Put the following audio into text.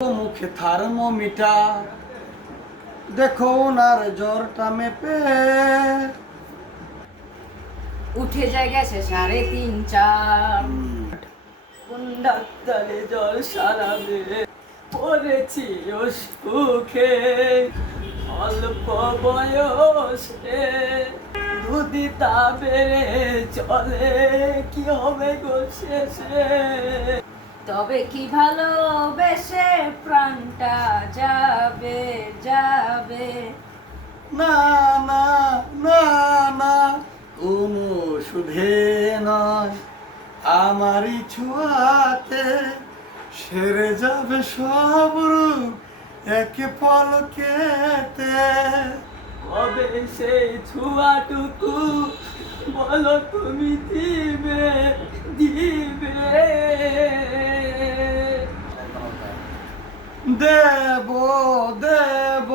মুখে থার্মোমিটার দেখো ওনার জ্বরটা মেপে উঠে যায় গেছে 3.5-4। কোন ডাক্তারে জ্বর সারাবে পড়েছি অসুখে অল্প বয়সে দুদিতা বেড়ে চলে কি হবে গো শেষে তবে কি ভালোবেসে প্রাণটা যাবে যাবে। না না না না কোনো সুধে নয় আমারই ছোঁয়াতে সেরে যাবে সব রূপ এক পলকেতে। কবে সেই ছুয়াটুকু বলো তুমি দিবে দিবে দেব দেব